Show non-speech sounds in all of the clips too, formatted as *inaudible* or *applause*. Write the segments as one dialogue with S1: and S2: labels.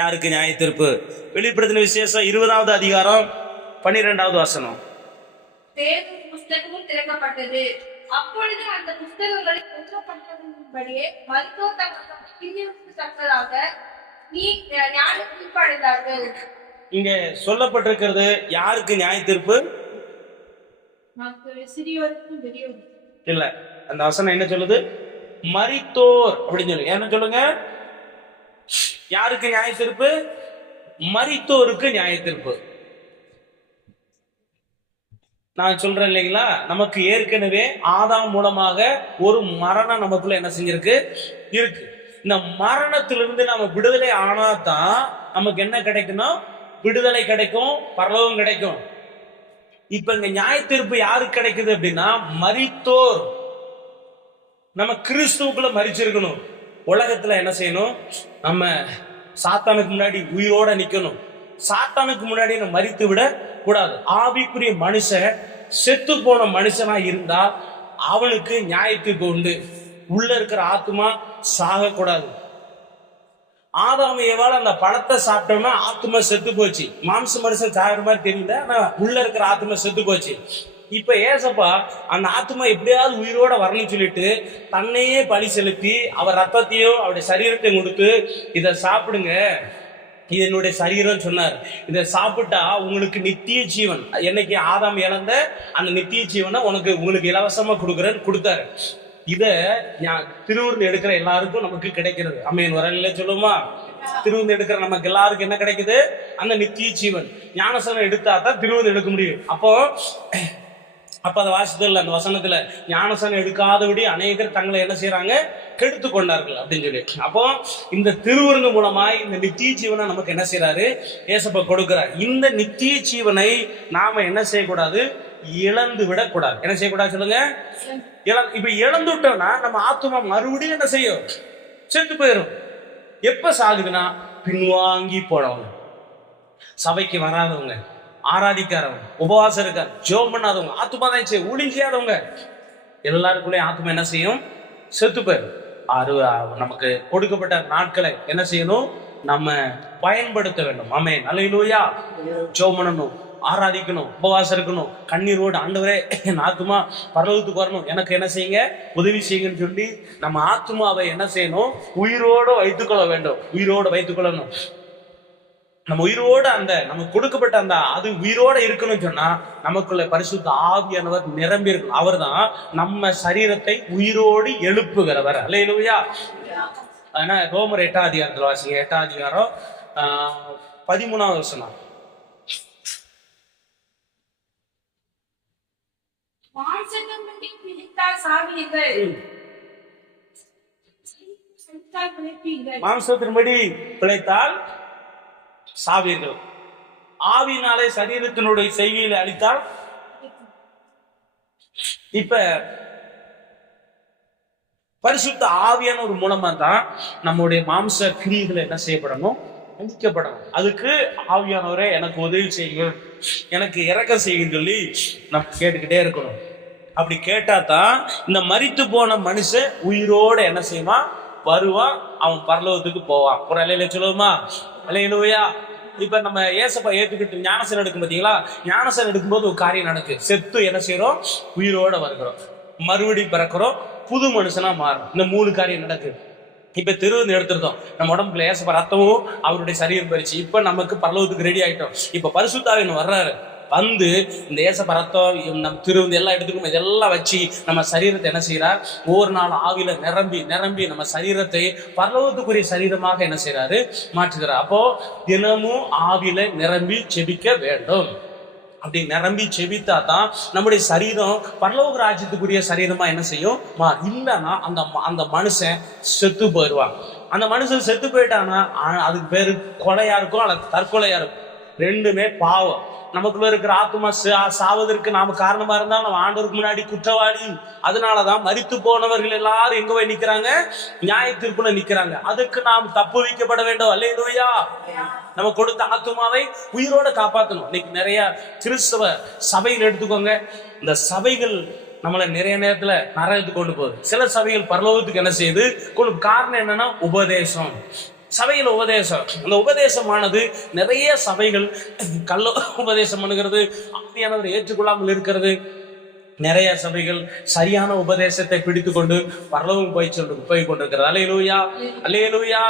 S1: யாருக்கு நியாய தீர்ப்பு? வெளிப்படுத்தின விசேஷம் இருபதாவது அதிகாரம் பன்னிரெண்டாவது வசனம்.
S2: தேவன் புஸ்தகமும் திறக்கப்பட்டது. அப்பொழுது அந்த புஸ்தகங்களில் எழுதப்பட்டதின்படியே மருத்துவ தங்களுக்கு தக்கதாக நீ ஞான தீர்ப்படைந்தார்கள்
S1: இங்க சொல்லப்பட்டிருக்கிறது யாருக்கு நியாய தீர்ப்பு? இல்ல அந்த வசனம் என்ன சொல்லுது? மரித்தோர் அப்படின்னு சொல்லுங்க என்ன சொல்லுங்க? யாருக்கு நியாய தீர்ப்பு? மறித்தோருக்கு நியாய தீர்ப்பு. நான் சொல்றேன் இல்லைங்களா? நமக்கு ஏற்கனவே ஆதாம் மூலமாக ஒரு மரணம் நமக்குள்ள என்ன செஞ்சிருக்கு? இருக்கு. இந்த மரணத்திலிருந்து நம்ம விடுதலை ஆனாதான் நமக்கு என்ன கிடைக்கணும் விடுதலை கிடைக்கும் பரலோகம் கிடைக்கும். இப்ப இங்க நியாய தீர்ப்பு யாருக்கு கிடைக்குது அப்படின்னா மரித்தோர். நம்ம கிறிஸ்துவுக்குள்ள மறிச்சிருக்கணும் உலகத்துல என்ன செய்யணும்? நம்ம சாத்தானுக்கு முன்னாடி உயிரோட நிக்கணும். சாத்தானுக்கு முன்னாடி நம்ம மறித்து விட கூடாது. ஆவிக்குரிய மனுஷன் செத்து போன மனுஷனா இருந்தா அவனுக்கு நியாயத்துக்கு உண்டு. உள்ள இருக்கிற ஆத்மா சாகக்கூடாது. ஆதாம் ஏவாள் அந்த பழத்தை சாப்பிட்டோம்னா ஆத்மா செத்து போச்சு. மாம்ச மனுஷன் சாகிற மாதிரி தெரியல ஆனா உள்ள இருக்கிற ஆத்மா செத்து போச்சு. இப்ப ஏசப்பா அந்த ஆத்மா எப்படியாவது உயிரோட வரணும்னு சொல்லிட்டு தன்னையே பலி செலுத்தி அவர் ரத்தத்தையும் அவருடைய சரீரத்தையும் கொடுத்து இதை சாப்பிடுங்க. இது என்னுடைய சரீரம் சொன்னார். இதை சாப்பிட்டா உங்களுக்கு நித்திய ஜீவன். என்னைக்கு ஆதாம் இழந்த அந்த நித்திய ஜீவனை உனக்கு உங்களுக்கு இலவசமா கொடுக்குறேன்னு கொடுத்தாரு. இதை ஞா- திருவிருந்து எடுக்கிற எல்லாருக்கும் நமக்கு கிடைக்கிறது. அம்மையின் வரல சொல்லுமா? திருவிருந்து எடுக்கிற நமக்கு எல்லாருக்கும் என்ன கிடைக்குது? அந்த நித்திய ஜீவன். ஞானசனம் எடுத்தா தான் திருவிருந்து எடுக்க முடியும். அப்போ அப்ப அதை வாசித்தல அந்த வசனத்துல ஞானசனம் எடுக்காதபடி அநேகர் தங்களை என்ன செய்யறாங்க கெடுத்து கொண்டார்கள் அப்படின்னு சொல்லி. அப்போ இந்த திருவருங்க மூலமாய் இந்த நித்திய ஜீவனை நமக்கு என்ன செய்யறாரு ஏசப்ப கொடுக்கிறார். இந்த நித்திய ஜீவனை நாம என்ன செய்யக்கூடாது? இழந்து விடக்கூடாது. என்ன செய்யக்கூடாது சொல்லுங்க? இழ- இப்ப இழந்துட்டோம்னா நம்ம ஆத்மா மறுபடியும் என்ன செய்யும்? செத்து போயிடும் எப்ப சாகுதுன்னா? பின்வாங்கி போனவங்க. சபைக்கு வராதவங்க. ஆராதிக்காதவங்க உபவாசம் இருக்க ஜோம் பண்ணாதவங்க ஆத்மா தான் செய்ய ஊழியம் செய்யாதவங்க எல்லாருக்குள்ளேயும் ஆத்மா என்ன செய்யும்? செத்து போயிடும். அது நமக்கு கொடுக்கப்பட்ட நாட்களை என்ன செய்யணும்? நம்ம பயன்படுத்த வேண்டும். ஆமே நல்லையிலூயா ஜோம் பண்ணணும் ஆராதிக்கணும் உபவாசம் இருக்கணும். கண்ணீரோடு ஆண்டவரே என் ஆத்மா பரலோகத்துக்கு வரணும். எனக்கு என்ன செய்யுங்க? உதவி செய்யுங்கன்னு சொல்லி நம்ம ஆத்மாவை என்ன செய்யணும்? உயிரோடு வைத்துக்கொள்ள வேண்டும். உயிரோடு வைத்துக்கொள்ளணும். நம்ம உயிரோட அந்த நமக்கு கொடுக்கப்பட்ட அந்த அது உயிரோட இருக்கணும்னு சொன்னா நமக்குள்ள பரிசுத்த ஆவியானவர் நிரம்பி இருக்கணும். அவர்தான் நம்ம சரீரத்தை உயிரோடு எழுப்புகிறவர். அல்லையா ஆனா ரோமர் எட்டாம் அதிகாரத்துல வாசிங்க. எட்டாம் அதிகாரம் ஆஹ், பதிமூணாவது
S2: பிழைப்பீர்கள்.
S1: மாம்சத்தின்படி பிழைத்தால் சாவீர்கள் ஆவினாலே சரீரத்தினுடைய செய்கையில் அளித்தால்? இப்ப பரிசுத்த ஆவியான ஒரு மூலமா தான் நம்முடைய மாம்ச கிரியைகள் என்ன செய்யப்படணும்? அழிக்கப்படணும். அதுக்கு ஆவியானவரே எனக்கு உதவி செய்யுங்க. எனக்கு இறக்கம் செய்யுங்கன்னு சொல்லி நம்ம கேட்டுக்கிட்டே இருக்கணும். அப்படி கேட்டா தான் இந்த மறித்து போன மனுஷன் உயிரோட என்ன செய்வான்? வருவான். அவன் பரலோகத்துக்கு போவான். ஒரு அலையில சொல்லுவோமா? அலையிலுவையா இப்ப நம்ம ஏசப்பா ஏற்றுக்கிட்டு ஞானசன் எடுக்கும் பாத்தீங்களா? ஞானசன் எடுக்கும்போது ஒரு காரியம் நடக்கு. செத்து என்ன செய்யறோம் உயிரோட வருகிறோம். மறுபடி பிறக்கிறோம். புது மனுஷனா மாறும் இந்த மூணு காரியம் நடக்குது இப்ப திருவிருந்து எடுத்திருந்தோம். நம்ம உடம்புல ஏசப்ப ரத்தமும் அவருடைய சரீரம் பறிச்சு இப்ப நமக்கு பரலோகத்துக்கு ரெடி ஆயிட்டோம். இப்ப பரிசுத்தாவின் வர்றாரு. வந்து இந்த ஏசப்ப ரத்தம் நம்ம திருவந்து எல்லாம் எடுத்துக்கணும் இதெல்லாம் வச்சு நம்ம சரீரத்தை என்ன செய்யறார் ஒவ்வொரு நாள் ஆவில நிரம்பி நிரம்பி நம்ம சரீரத்தை பரலோகத்துக்குரிய சரீரமாக என்ன செய்யறாரு மாற்றுகிறார். அப்போ தினமும் ஆவில நிரம்பி செபிக்க வேண்டும். அப்படி நிரம்பி செபித்தா தான் நம்முடைய சரீரம் பரலோக ராஜ்யத்துக்குரிய சரீரமா என்ன செய்யும்? மா இல்லைன்னா அந்த ம- அந்த மனுஷன் செத்து போயிடுவான். அந்த மனுஷன் செத்து போயிட்டான்னா அதுக்கு பேரு கொலையா இருக்கும் அல்லது தற்கொலையா இருக்கும். ரெண்டுமே பாவம். நமக்குள்ள இருக்கிற ஆத்மா சா- சாவதற்கு நாம காரணமா இருந்தா நம்ம ஆண்டோருக்கு முன்னாடி குற்றவாளி. அதனாலதான் மறித்து போனவர்கள் எல்லாரும் எங்க போய் நிக்கிறாங்க? நியாய தீர்ப்புல நிக்கிறாங்க. அதுக்கு நாம் தப்பு வைக்கப்பட வேண்டும். அல்லையா நம்ம கொடுத்த ஆத்மாவை உயிரோட காப்பாற்றணும் இன்னைக்கு நிறைய கிறிஸ்தவ சபைகள் எடுத்துக்கோங்க. இந்த சபைகள் நம்மளை நிறைய நேரத்துல நரகத்துக்கு கொண்டு போகுது. சில சபைகள் பரலோகத்துக்கு என்ன செய்யுது? கொண்டு காரணம் என்னன்னா உபதேசம். சபையில் உபதேசம். அந்த உபதேசமானது நிறைய சபைகள் கள்ள உபதேசம் பண்ணுகிறது. அப்படியானவர் ஏற்றுக்கொள்ளாமல் இருக்கிறது. நிறைய சபைகள் சரியான உபதேசத்தை பிடித்து கொண்டு பரலவும் போய் சொல்லு போய் கொண்டிருக்கிறது அலையலூயா அலையலூயா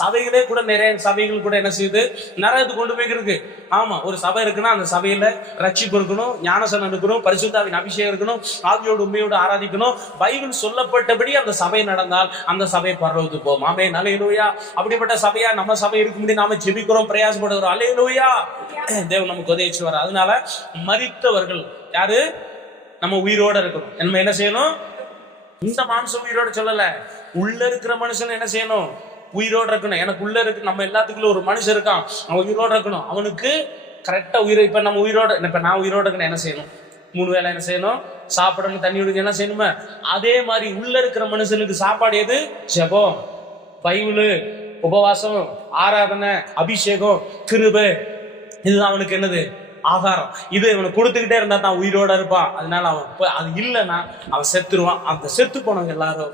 S1: சபைகளே கூட நிறைய சபைகள் கூட என்ன செய்யுது? நரகத்து கொண்டு போய்க்கிருக்கு. ஆமா ஒரு சபை இருக்குன்னா அந்த சபையில ரட்சிப்பு இருக்கணும் ஞானசனம் இருக்கணும் பரிசுத்தாவின் அபிஷேகம் இருக்கணும் ஆவியோடு உண்மையோடு ஆராதிக்கணும். பைபிள் சொல்லப்பட்டபடி அந்த சபை நடந்தால் அந்த சபை பரலவுக்கு போகும். ஆமே அலையலூயா அப்படிப்பட்ட சபையா நம்ம சபை இருக்க முடியும் நாம ஜெபிக்கிறோம் பிரயாசப்படுகிறோம். அலையலூயா தேவன் நமக்கு உதவிச்சு வர அதனால மறித்தவர்கள் யாரு? நம்ம உயிரோட இருக்கணும். நம்ம என்ன செய்யணும்? இந்த மாம்சம் உயிரோட சொல்லல. உள்ள இருக்கிற மனுஷன் என்ன செய்யணும்? உயிரோட இருக்கணும். எனக்கு உள்ள இருக்கு நம்ம எல்லாத்துக்குள்ள ஒரு மனுஷன் இருக்கான். அவன் உயிரோட இருக்கணும். அவனுக்கு கரெக்டா உயிரை இப்ப நம்ம உயிரோட இப்ப நான் உயிரோட இருக்கணும் என்ன செய்யணும்? மூணு வேளை என்ன செய்யணும்? சாப்பிடணும் தண்ணி குடிக்க என்ன செய்யணுமே? அதே மாதிரி உள்ள இருக்கிற மனுஷனுக்கு சாப்பாடு எது? ஜெபம் பைபிள் உபவாசம் ஆராதனை அபிஷேகம் கிருபை. இதுதான் அவனுக்கு என்னது? ஆகாரம் இது இவனுக்கு கொடுத்துக்கிட்டே இருந்தா தான் உயிரோட இருப்பான் அதனால அவன் அது இல்லைன்னா அவன் செத்துருவான். அந்த செத்து போனவங்க எல்லாரும்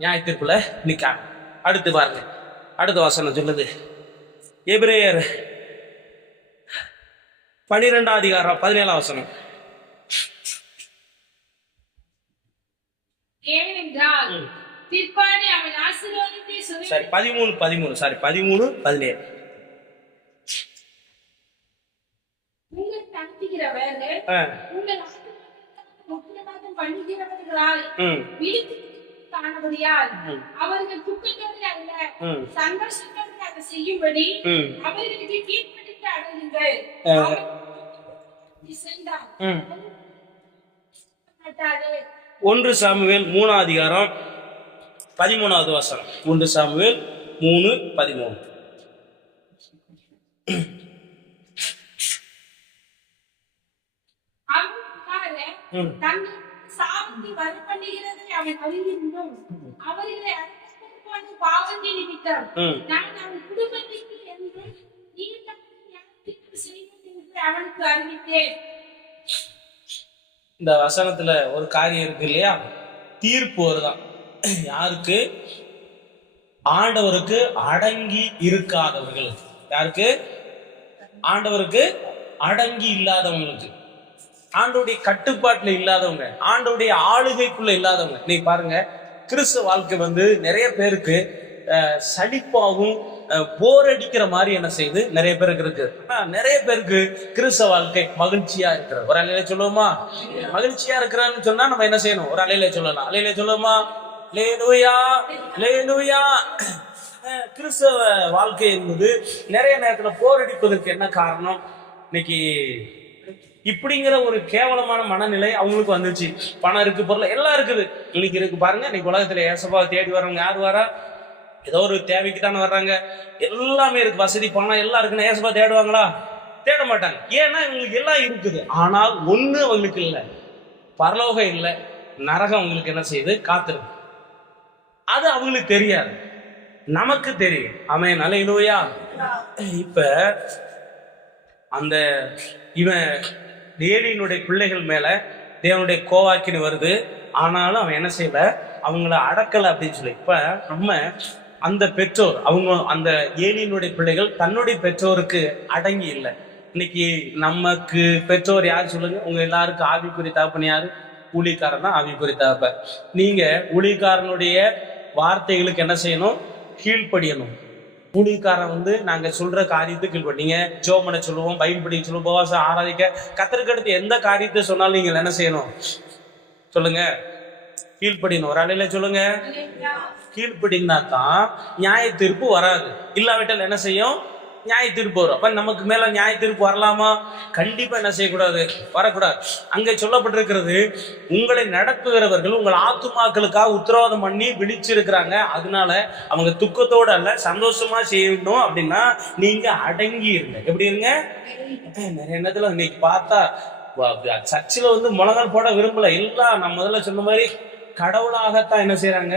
S1: நியாயத்திற்குள்ள நிக்காங்க. அடுத்து பாருங்க. அடுத்த வசனம் சொல்லுது. எபிரேயர் பனிரெண்டாம் அதிகாரம் பதினேழாம் வசனம். சரி பதிமூணு பதிமூணு. சாரி பதிமூணு பதினேழு
S2: உங்கள் நடத்துகிறவர்கள்
S1: ஆ,
S2: உங்கள் ஆசீர்வாதத்தை முக்கியமாக பண்ணுகிறவர்களால்
S1: ம்
S2: விழித்து காணபடியால்
S1: ம்.
S2: அவர்கள் துக்கத்தோடு அல்ல சந்தோஷத்தோடு அதை செய்யும்படி அவர்களுக்கு கீழ்ப்படித்து அடையுங்கள்.
S1: ஒன்று சாமுவேல் மூணாம் அதிகாரம் பதிமூணாவது வசனம். ஒன்று சாமுவேல் மூணு பதிமூணு.
S2: அவனுக்காக
S1: ம்.
S2: தங்கள் சாபத்தை வர பண்ணுகிறதை அவன் அறிந்திருந்தும் அவர்களை அழைத்துக்கொண்டு பாவத்தை நிமித்தம் நான் அவன் குடும்பத்திற்கு என்று என்று அவனுக்கு அறிவித்தேன்.
S1: இந்த வசனத்துல ஒரு காரியம் இருக்கு இல்லையா? தீர்ப்பு வருதான் யாருக்கு? ஆண்டவருக்கு அடங்கி இருக்காதவர்களுக்கு. யாருக்கு? ஆண்டவருக்கு அடங்கி இல்லாதவங்களுக்கு. ஆண்டோடைய கட்டுப்பாட்டுல இல்லாதவங்க ஆண்டோடைய ஆளுகைக்குள்ள இல்லாதவங்க. நீ பாருங்க கிறிஸ்தவ வாழ்க்கை வந்து நிறைய பேருக்கு சலிப்பாகவும் போர் அடிக்கிற மாதிரி என்ன செய்யுது? நிறைய பேருக்கு இருக்கு. நிறைய பேருக்கு கிறிஸ்தவ வாழ்க்கை மகிழ்ச்சியா இருக்கிற ஒரு அலையில சொல்லுவோமா? மகிழ்ச்சியா இருக்கிறான்னு சொன்னா நம்ம என்ன செய்யணும்? ஒரு அலையில சொல்லலாம். அலையில சொல்லுவோமா? லேலுயா லேலுயா அஹ், கிறிஸ்தவ வாழ்க்கை என்பது நிறைய நேரத்துல போர் அடிப்பதற்கு என்ன காரணம்? இன்னைக்கு இப்படிங்கிற ஒரு கேவலமான மனநிலை அவங்களுக்கு வந்துச்சு. பணம் இருக்கு பொருள் எல்லாம் இருக்குது. இன்னைக்கு இருக்கு பாருங்க இன்னைக்கு உலகத்துல ஏசப்பாவை தேடி வரவங்க யார் வரா? ஏதோ ஒரு தேவைக்கு தானே வர்றாங்க. எல்லாமே இருக்கு வசதி பணம் எல்லாம் இருக்குன்னு ஏசப்பா தேடுவாங்களா? தேட மாட்டாங்க. ஏன்னா இவங்களுக்கு எல்லாம் இருக்குது. ஆனால் ஒண்ணு அவங்களுக்கு இல்லை. பரலோகம் இல்லை. நரகம் அவங்களுக்கு என்ன செய்யுது? காத்துருக்கு. அது அவங்களுக்கு தெரியாது. நமக்கு தெரியும். அவன் நல்ல இப்ப அந்த இவன் தேவியினுடைய பிள்ளைகள் மேல தேவனுடைய கோவாக்கினு வருது. ஆனாலும் அவன் என்ன செய்யல? அவங்கள அடக்கலை அப்படின்னு சொல்லி. இப்ப நம்ம அந்த பெற்றோர் அவங்க அந்த ஏலியினுடைய பிள்ளைகள் தன்னுடைய பெற்றோருக்கு அடங்கி இல்லை. இன்னைக்கு நமக்கு பெற்றோர் யார் சொல்லுங்க? உங்க எல்லாருக்கும் ஆவிக்குறி தாப்பன் யாரு? ஊழிக்காரன் தான் ஆவிக்குறி தாப்ப நீங்க ஊழிக்காரனுடைய வார்த்தைகளுக்கு என்ன செய்யணும்? கீழ்ப்படியணும். ஊழியக்காரன் வந்து நாங்க சொல்ற காரியத்துக்கு கீழ்ப்படி நீங்க ஜோமனை சொல்லுவோம் பைபிள் படிக்க சொல்லுவோம் உபவாசம் ஆராதிக்க கத்தருக்கு அடுத்து எந்த காரியத்தை சொன்னாலும் நீங்க என்ன செய்யணும்? சொல்லுங்க. கீழ்ப்படியணும். ஒரு அலையில சொல்லுங்க. கீழ்ப்படினா தான் நியாய தீர்ப்பு வராது. இல்லாவிட்டால் என்ன செய்யும்? நியாய தீர்ப்பு வரும். அப்ப நமக்கு மேல நியாய தீர்ப்பு வரலாமா? கண்டிப்பா என்ன செய்யக்கூடாது? வரக்கூடாது. அங்கே சொல்லப்பட்டிருக்கிறது உங்களை நடத்துகிறவர்கள் உங்கள் ஆத்துமாக்களுக்காக உத்தரவாதம் பண்ணி விழிச்சிருக்கிறாங்க. அதனால அவங்க துக்கத்தோட அல்ல சந்தோஷமா செய்யணும் அப்படின்னா நீங்க அடங்கி இருங்க எப்படி இருங்க? நிறைய நேரத்துல இன்னைக்கு பார்த்தா சர்ச்சில் வந்து முழங்கால் போட விரும்பல. எல்லாம் நான் முதல்ல சொன்ன மாதிரி கடவுளாகத்தான் என்ன செய்யறாங்க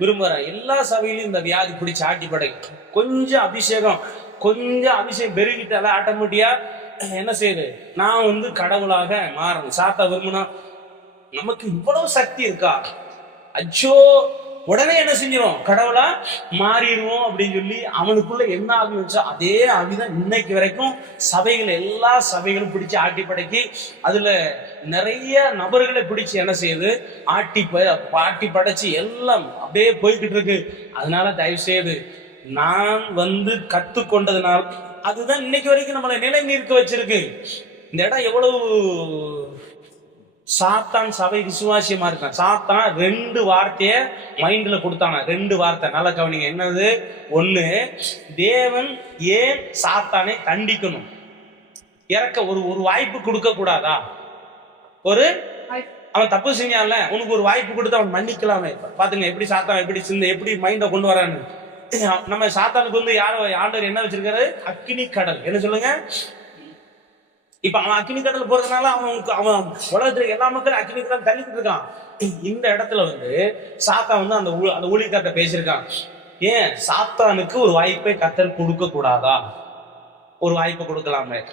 S1: விரும்புறாங்க. எல்லா சபையிலும் இந்த வியாதி பிடிச்சி ஆட்டி படை. கொஞ்சம் அபிஷேகம். கொஞ்சம் அபிஷேகம் பெருகிட்டால ஆட்டோமேட்டிக்கா என்ன செய்யுது? நான் வந்து கடவுளாக மாறணும். சாத்தா விரும்பினா நமக்கு இவ்வளவு சக்தி இருக்கா? அச்சோ உடனே என்ன செஞ்சிடும் கடவுளா மாறிடுவோம் அப்படின்னு சொல்லி அவனுக்குள்ள என்ன ஆவி வச்சோ அதே ஆவிதான் இன்னைக்கு வரைக்கும் சபைகள் எல்லா சபைகளும் பிடிச்சு ஆட்டி படைக்கி அதுல நிறைய நபர்களை பிடிச்சு என்ன செய்யுது? ஆட்டி ஆட்டி படைச்சு எல்லாம் அப்படியே போய்கிட்டு இருக்கு. அதனால தயவு செய்து நான் வந்து கத்துக்கொண்டதுனால் அதுதான் இன்னைக்கு வரைக்கும் நம்மளை நிலை நிற்க வச்சிருக்கு. இந்த இடம் எவ்வளவு சாத்தான் சபை விசுவாசியமா இருக்கான். சாத்தான் ரெண்டு வார்த்தைய மைண்ட்ல கொடுத்தாங்க ரெண்டு வார்த்தை. நல்லா கவனிங்க. என்னது? ஒண்ணு தேவன் ஏன் சாத்தானை தண்டிக்கணும்? இறக்க ஒரு ஒரு வாய்ப்பு கொடுக்க கூடாதா? ஒரு அவன் தப்பு செஞ்சான்ல. உனக்கு ஒரு வாய்ப்பு கொடுத்து அவன் மன்னிக்கலாமே. பாத்துங்க எப்படி சாத்தான் எப்படி சிந்த எப்படி மைண்டை கொண்டு வரான்னு. நம்ம சாத்தானுக்கு வந்து யாரோ ஆண்டவர் என்ன வச்சிருக்காரு? அக்கினி கடல். என்ன சொல்லுங்க? இப்ப அவன் அக்னி கடல் போறதுனால அவன் அவன் உலகத்துல எல்லா மக்களும் அக்னி கடல் தள்ளிக்கிட்டு இருக்கான். இந்த இடத்துல வந்து சாத்தான் வந்து அந்த அந்த ஊழியக்கார்ட்ட பேசியிருக்கான். ஏன்? சாத்தானுக்கு ஒரு வாய்ப்பை கத்தல் கொடுக்க கூடாதா? ஒரு வாய்ப்பை கொடுக்கலாமே.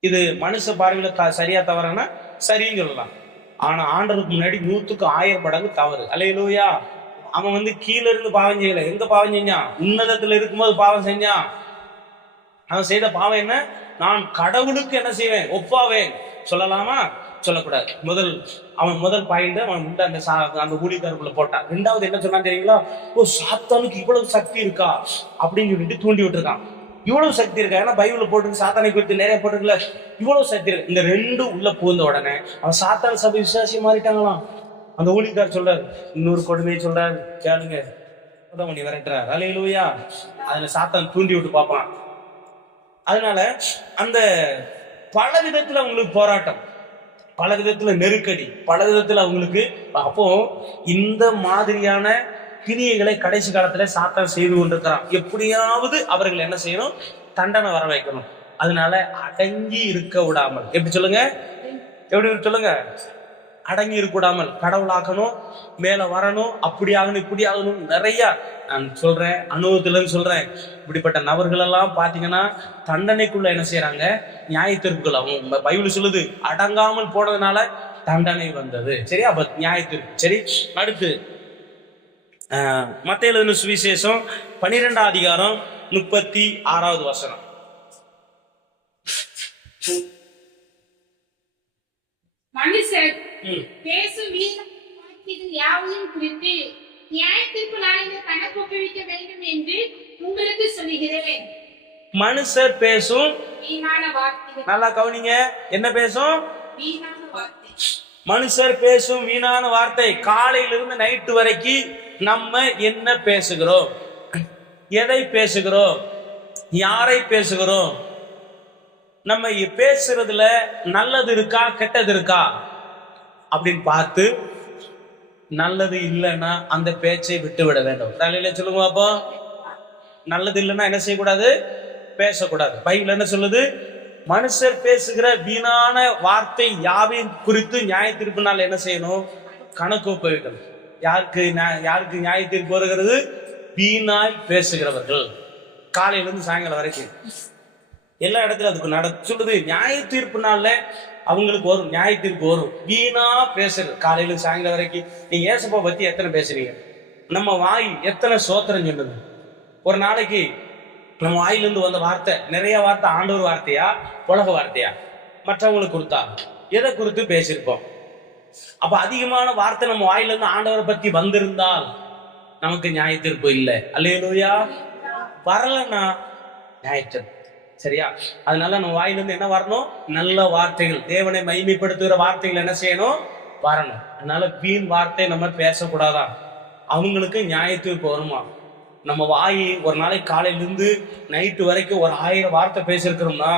S1: இது மனுஷ பார்வையில த- சரியா தவறுனா? சரின்னு சொல்லலாம். ஆனா ஆண்டருக்கு முன்னாடி நூத்துக்கு ஆயிரம் மடங்கு தவறு. அலையிலூயா அவன் வந்து கீழ இருந்து பாவம் செய்யல. எங்க பாவம் செஞ்சான் உன்னதத்துல இருக்கும்போது பாவம் செஞ்சான் அவன் செய்த பாவம் என்ன? நான் கடவுளுக்கு என்ன செய்வேன்? ஒப்பாவேன். சொல்லலாமா? சொல்லக்கூடாது. முதல் அவன் முதல் பாயிண்ட் அவன் உண்டு அந்த சா- அந்த ஊழியக்காரக்குள்ள போட்டான். ரெண்டாவது என்ன சொன்னான் தெரியுங்களா? ஓ சாத்தானுக்கு இவ்வளவு சக்தி இருக்கா? அப்படின்னு சொல்லிட்டு தூண்டி விட்டுருக்கான். இவ்வளவு சக்தி இருக்கா? ஏன்னா பைபிள் போட்டு சாத்தானை குறித்து நிறைய போட்டுருக்கல இவ்வளவு சக்தி இருக்கு. இந்த ரெண்டு உள்ள பூந்த உடனே அவன் சாத்தான் சபை விசுவாசி மாறிட்டாங்களாம். அந்த ஊழியக்கார் சொல்றாரு இன்னொரு கொடுமையை சொல்றாரு கேளுங்க. அதான் உன்னை விரட்டுறாரு. அலையிலுயா அதுல சாத்தான் தூண்டி விட்டு பார்ப்பான். அதனால அந்த பல விதத்துல அவங்களுக்கு போராட்டம் பல விதத்துல நெருக்கடி பல விதத்துல அவங்களுக்கு அப்போ இந்த மாதிரியான கிரியைகளை கடைசி காலத்துல சாத்தான் செய்து கொண்டிருக்கிறான். எப்படியாவது அவர்கள் என்ன செய்யணும்? தண்டனை வர வைக்கணும். அதனால அடங்கி இருக்க விடாமல். எப்படி சொல்லுங்க? எப்படி சொல்லுங்க? அடங்கி இருக்கூடாமல் கடவுளாக்கணும் மேல வரணும் அப்படி ஆகணும் இப்படி ஆகணும் நிறைய நான் சொல்றேன் அனுபவத்திலன்னு சொல்கிறேன் சொல்றேன். இப்படிப்பட்ட நபர்கள் எல்லாம் பாத்தீங்கன்னா தண்டனைக்குள்ள என்ன செய்யறாங்க நியாயத்திற்குள்ள அவங்க பைபிள் சொல்லுது அடங்காமல் போனதுனால தண்டனை வந்தது. சரி அப்ப நியாயத்திற்கு சரி அடுத்து ஆஹ், எழுதின சுவிசேஷம் பனிரெண்டாம் அதிகாரம் முப்பத்தி ஆறாவது வசனம்.
S2: மனுஷர் வீணான வார்த்தைகள் யாவையும் குறித்து நியாயத்திற்கு நாளிலே கணக்கு ஒப்புவிக்க வேண்டும் என்று உங்களுக்கு சொல்லுகிறேன்.
S1: மனுஷர் பேசும் நல்லா கவனிங்க. என்ன பேசும்? மனுஷர் பேசும் வீணான வார்த்தை காலையிலிருந்து நைட்டு வரைக்கும் நம்ம என்ன பேசுகிறோம்? எதை பேசுகிறோம்? யாரை பேசுகிறோம்? நம்ம பேசுறதுல நல்லது இருக்கா கெட்டது இருக்கா? அப்படின்னு பார்த்து நல்லது இல்லைன்னா அந்த பேச்சை விட்டு விட வேண்டும். தலையில சொல்லுங்க அப்போ நல்லது இல்லைன்னா என்ன செய்யக்கூடாது? பேசக்கூடாது. பைபிள் என்ன சொல்லுது? மனுஷர் பேசுகிற வீணான வார்த்தை யாவையும் குறித்து நியாய நாள் என்ன செய்யணும்? கணக்கு ஒப்புவிக்கணும் யாருக்கு யாருக்கு நியாய தீர்ப்பு வருகிறது? வீணாய் பேசுகிறவர்கள். காலையிலிருந்து சாயங்காலம் வரைக்கும். எல்லா இடத்துலயும் அதுக்கு நட சொல்லுது நியாய தீர்ப்பு நாள்ல அவங்களுக்கு வரும் நியாய தீர்ப்பு வரும். வீணா பேசுறது. காலையில சாயங்காலம் வரைக்கும் நீங்க ஏசப்பா பத்தி எத்தனை பேசுறீங்க நம்ம வாய் எத்தனை சோத்திரம் சொல்லுது? ஒரு நாளைக்கு நம்ம வாயிலிருந்து வந்த வார்த்தை நிறைய வார்த்தை ஆண்டவர் வார்த்தையா உலக வார்த்தையா? மற்றவங்களுக்கு கொடுத்தா எதை குறித்து பேசியிருப்போம்? அப்ப அதிகமான வார்த்தை நம்ம வாயிலிருந்து ஆண்டவரை பத்தி வந்திருந்தால் நமக்கு நியாய தீர்ப்பு இல்லை. அல்லையா வரலன்னா நியாயத்தீர்ப்பு சரியா? அதனால நம்ம வாயிலிருந்து என்ன வரணும்? நல்ல வார்த்தைகள். தேவனை மைமைப்படுத்துகிற வார்த்தைகள் என்ன செய்யணும்? வரணும். அதனால வீண் வார்த்தை நம்ம பேசக்கூடாதான் அவங்களுக்கு நியாயத்துக்கு வருமா? நம்ம வாய் ஒரு நாளைக்கு காலையிலேருந்து நைட்டு வரைக்கும் ஒரு ஆயிரம் வார்த்தை பேசியிருக்கிறோம்னா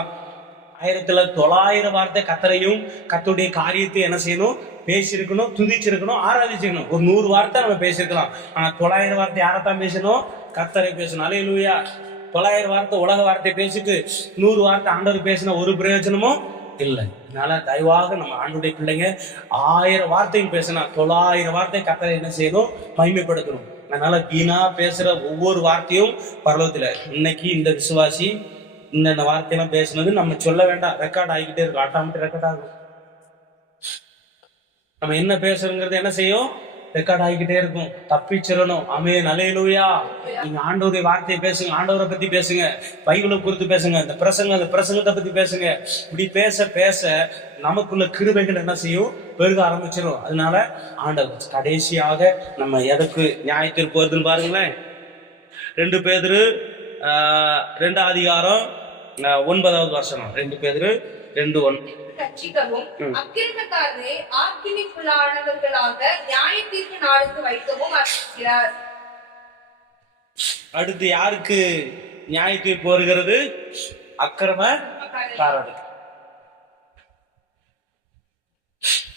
S1: ஆயிரத்துல தொள்ளாயிரம் வார்த்தை கத்தரையும் கத்துடைய காரியத்தை என்ன செய்யணும்? பேசியிருக்கணும் துதிச்சிருக்கணும் ஆராதிச்சிருக்கணும். ஒரு நூறு வார்த்தை நம்ம பேசியிருக்கலாம். ஆனா தொள்ளாயிரம் வார்த்தை யாரைத்தான் பேசணும்? கத்தரை பேசணும். அலையிலுயா தொள்ளாயிரம் வார்த்தை உலக வார்த்தை பேசிட்டு நூறு வார்த்தை ஆண்டவர் பேசின ஒரு பிரயோஜனமும் இல்லை. அதனால தயவாக நம்ம ஆண்டுடைய பிள்ளைங்க ஆயிரம் வார்த்தையும் பேசினா தொள்ளாயிரம் வார்த்தை கத்தரை என்ன செய்யணும்? மகிமைப்படுத்தணும். அதனால வீணா பேசுற ஒவ்வொரு வார்த்தையும் பரலோகத்துல இன்னைக்கு இந்த விசுவாசி இந்த வார்த்தையெல்லாம் பேசினது நம்ம சொல்ல வேண்டாம். ரெக்கார்ட் ஆகிக்கிட்டே இருக்கும் ஆட்டோமேட்டிக் ரெக்கார்ட் ஆகும். நம்ம என்ன பேசுறோங்கிறது என்ன செய்யும்? ரெக்கார்ட் ஆகிக்கிட்டே இருக்கும். தப்பிச்சிடணும். அமே நலையிலூயா நீங்க ஆண்டவருடைய வார்த்தையை பேசுங்க. ஆண்டவரை பத்தி பேசுங்க. பைபிளை குறித்து பேசுங்க. இந்த பிரசங்க அந்த பிரசங்கத்தை பத்தி பேசுங்க. இப்படி பேச பேச நமக்குள்ள கிருபைகள் என்ன செய்யும்? பெருக ஆரம்பிச்சிடும் அதனால ஆண்டவர் கடைசியாக நம்ம எதற்கு நியாயத்திற்கு வருதுன்னு பாருங்களேன். ரெண்டு பேதரு ஆஹ், அதிகாரம் ஒன்பதாவது வருஷம் ரெண்டு பேதரு ரெண்டு ஒன்.
S3: ரட்சிக்கவும்
S1: ம்.
S3: அக்கிரமக்காரரை ஆக்கினிக்குள்ளானவர்களாக நியாய தீர்ப்பு நாளுக்கு வைக்கவும் அறிவிக்கிறார்
S1: அடுத்து யாருக்கு நியாய தீர்ப்பு வருகிறது? அக்கிரம காரர்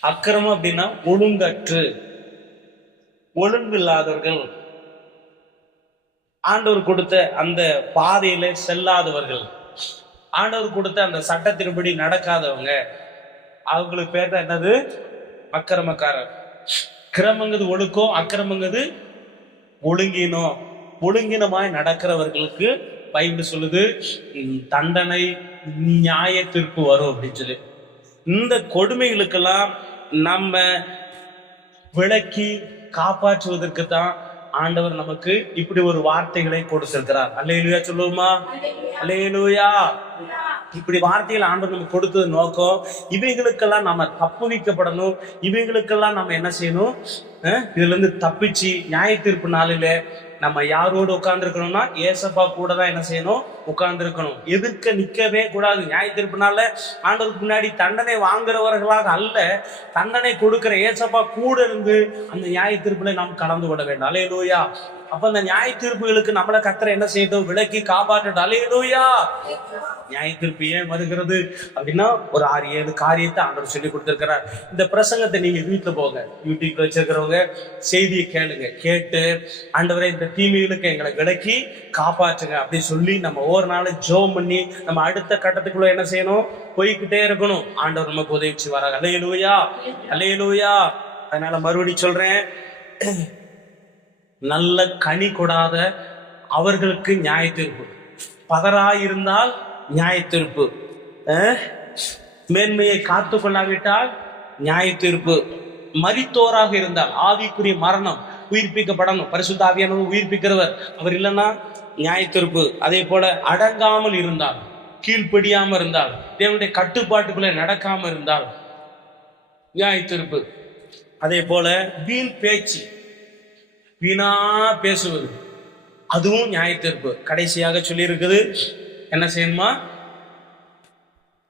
S1: அக்கிரமம் அப்படின்னா ஒழுங்கற்று ஒழுங்கு இல்லாதவர்கள் ஆண்டவர் கொடுத்த அந்த பாதையில செல்லாதவர்கள். ஆண்டவர் கொடுத்த அந்த சட்டத்தின்படி நடக்காதவங்க அவங்களுக்கு பேர் தான் என்னது? அக்கிரமக்காரர். கிரமங்கிறது ஒழுக்கம் அக்கிரமங்கிறது ஒழுங்கினம் ஒழுங்கினமாய் நடக்கிறவர்களுக்கு பைபிள் சொல்லுது தண்டனை நியாயத்திற்கு வரும் அப்படின்னு சொல்லி. இந்த கொடுமைகளுக்கெல்லாம் நம்ம விளக்கி காப்பாற்றுவதற்கு தான் ஆண்டவர் நமக்கு இப்படி ஒரு வார்த்தைகளை கொடுத்திருக்கிறார் அல்லையிலுயா சொல்லுவோமா? அல்லையிலுயா இப்படி வார்த்தைகள் ஆண்டவர் நமக்கு கொடுத்தது நோக்கம். இவைகளுக்கெல்லாம் நம்ம தப்புவிக்கப்படணும் இவைகளுக்கெல்லாம் நம்ம என்ன செய்யணும்? இதுல இருந்து தப்பிச்சு நியாய தீர்ப்பு நாளில நம்ம யாரோடு உட்கார்ந்துருக்கணும்னா ஏசப்பா கூட தான் என்ன செய்யணும்? உட்கார்ந்துருக்கணும். எதிர்க்க நிற்கவே கூடாது. நியாய தீர்ப்பு ஆண்டவருக்கு முன்னாடி தண்டனை வாங்குறவர்களாக அல்ல தண்டனை கொடுக்கிற ஏசப்பா கூட இருந்து அந்த நியாய தீர்ப்புல நாம் கலந்து கொள்ள வேண்டும். அலையலூயா. அப்ப அந்த நியாய தீர்ப்புகளுக்கு நம்மளை கத்திர என்ன செய்யட்டும் விலக்கி காப்பாற்றட்டும் அலையலூயா. நியாய தீர்ப்பு ஏன் வருகிறது? அப்படின்னா ஒரு ஆறு ஏழு காரியத்தை ஆண்டவர் சொல்லி கொடுத்திருக்கிறார். இந்த பிரசங்கத்தை நீங்க வீட்டுல போங்க. யூடியூப்ல வச்சிருக்கிறவங்க செய்தியை கேளுங்க. கேட்டு ஆண்டவரை இந்த தீமைகளுக்கு எங்களை விலக்கி காப்பாற்றுங்க அப்படி சொல்லி நம்ம ஒவ்வொரு நாளும் ஜோம் பண்ணி நம்ம அடுத்த கட்டத்துக்குள்ள என்ன செய்யணும்? போய்கிட்டே இருக்கணும். ஆண்டவர் நமக்கு உதவிச்சு வர அலையலூயா அலையலூயா அதனால மறுபடியும் சொல்றேன். *clears throat* நல்ல கனி கொடாத அவர்களுக்கு நியாய தீர்ப்பு. பதராயிருந்தால் நியாய தீர்ப்பு. மேன்மையை காத்து கொள்ளாவிட்டால் நியாய தீர்ப்பு. மரித்தோராக இருந்தால் ஆவிக்குரிய மரணம். உயிர்ப்பிக்கப்படணும். பரிசுத்தாவியானவர் உயிர்ப்பிக்கிறவர். அவர் இல்லைன்னா நியாயத்திருப்பு. அதே போல அடங்காமல் இருந்தால் கீழ்ப்படியாம இருந்தால் தேவனுடைய கட்டுப்பாட்டுக்குள்ளே நடக்காம இருந்தால் நியாயத்திருப்பு. அதே போல வீண் பேச்சு வீணா பேசுவது அதுவும் நியாயத்திருப்பு. கடைசியாக சொல்லி இருக்குது என்ன செய்யணுமா?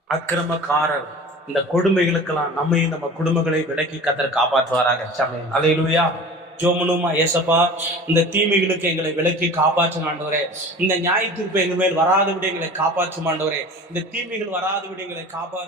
S1: அக்கிரமக்காரர். இந்த கொடுமைகளுக்கெல்லாம் நம்மையும் நம்ம குடும்பங்களை விலக்கி கத்தர் காப்பாற்றுவாராக. சமயம் அலையிலுயா ஜோமனுமா ஏசப்பா இந்த தீமைகளுக்கு எங்களை விலக்கி காப்பாற்றும் ஆண்டவரே. இந்த நியாய தீர்ப்பு எங்கள் மேல் வராதபடி எங்களை காப்பாற்றும் ஆண்டவரே. இந்த தீமைகள் வராதபடி எங்களை காப்பாற்றும்